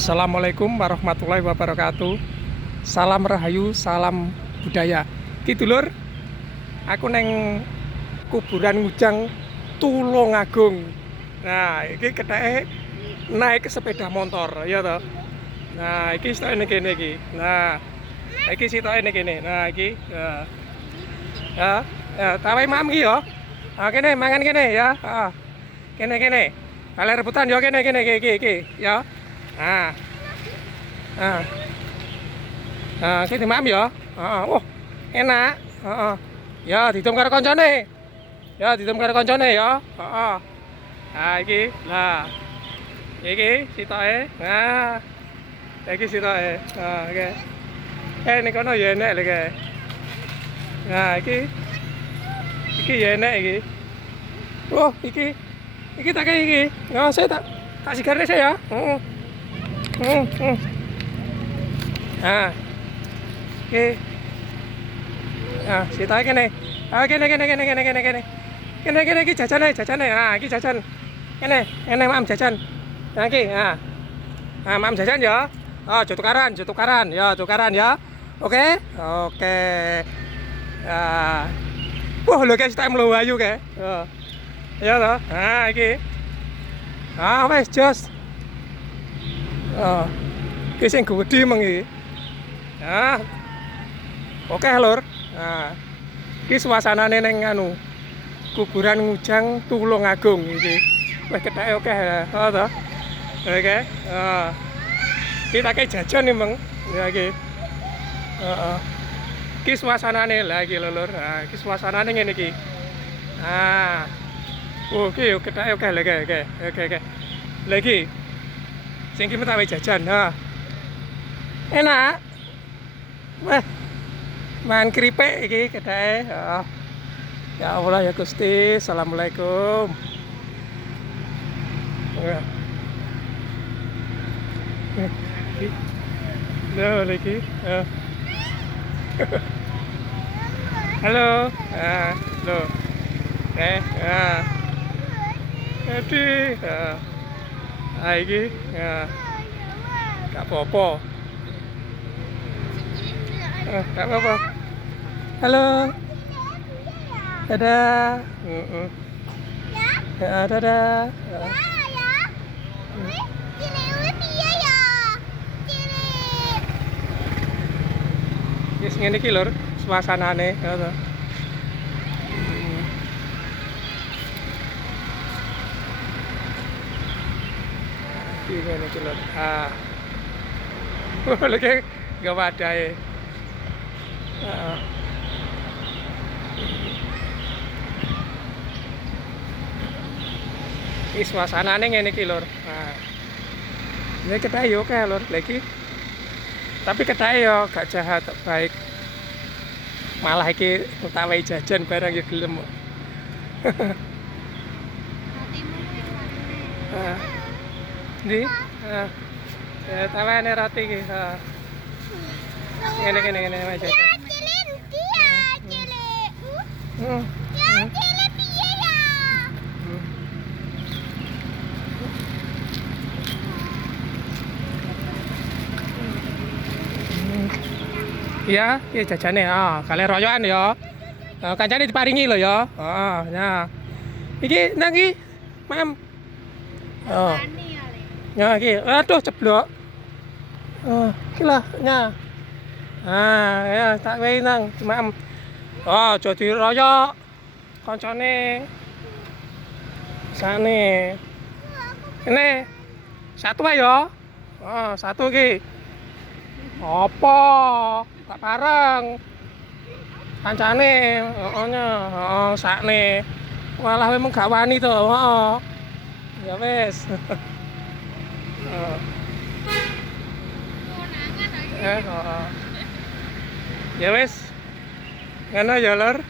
Assalamualaikum warahmatullahi wabarakatuh. Salam rahayu, salam budaya. Ki dulur, aku neng kuburan Ngujang Tulungagung. Nah, iki keteke naik sepeda motor, ya toh. Nah, iki sitoke ning kene iki. Nah, iki sitoke ning kene. Nah, iki tawahi mam iki ya. Ah, kene mangan kene ya. Kene. Kalian rebutan ya kene iki ya. Nah, nah, kita mam ya. Oh, enak. Ya, ditum karo koncone. Ya, Nah, iki lah. Iki sitoke. Nah, iki sitoke. Nah, oke. Ning kono ya enek lho, Guys. Nah, iki ya enek iki. Oh, iki tak kayak iki. Nggak saya tak sigaret saya. Nah, oke. Nah, sitoke kene. Kene iki jajane. Ah, iki jajan. Kene mam jajan. Nah, iki. Nah, mam jajan ya. Oh, tukaran ya, tukaran ya. Oke. Wah, lho guys, tak mlayu kae. Ya toh. Nah, iki. Wes jos. Iki sing gedhe meng iki. Nah. Oke, Lur. Nah. Iki suasanane ning kuburan Ngujang Tulungagung iki. Wes ketake oke ya. Toh. Oke. Kita kayak jajan nih meng. Ya iki. Iki suasanane lah iki lho, Lur. Nah, iki suasanane ngene iki. Oke, ketake oke. Lagi. Sing iki metawe jajan, enak. Wah. Man keripik iki ketake. Ya Allah ya Gusti, assalamualaikum. Loh lagi. Halo. Loh. Aduh. Iki. Gak apa-apa. Gak apa-apa. Halo. Dadah. Ya, dadah. Wis ngene iki lur, suasanane ya to. Iki ngene iki lur. Lagi gak wadahe. Iki suasanane ngene iki lur. Ini ketake yo kae lur, lagi. Tapi ketake yo gak jahat, baik. Malah iki utawi jajan barang ya gelem. Ndi? Ya tawane roti iki. Ngene wae jajan. Iya, iki jajane. Kalian royokan ya. Kancane diparingi lho ya. Ya. Iki nang iki, Mam. Ya iki. Aduh ceblok. Iki lah, nya. Ya tak wehi nang, Mam. Aja diroyok. Kancane. Sane. Ini satu ae ya. Satu iki. Apa? Tak pareng. Kancane, sakne. Walah memang gak wani to, Ya wis. Ya wis. Ngono ya, Lur.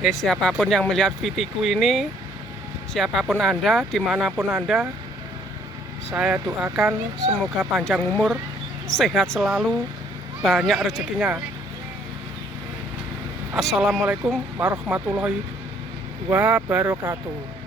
Siapapun yang melihat videoku ini, siapapun Anda, dimanapun Anda, saya doakan semoga panjang umur, sehat selalu, banyak rezekinya. Assalamualaikum warahmatullahi wabarakatuh.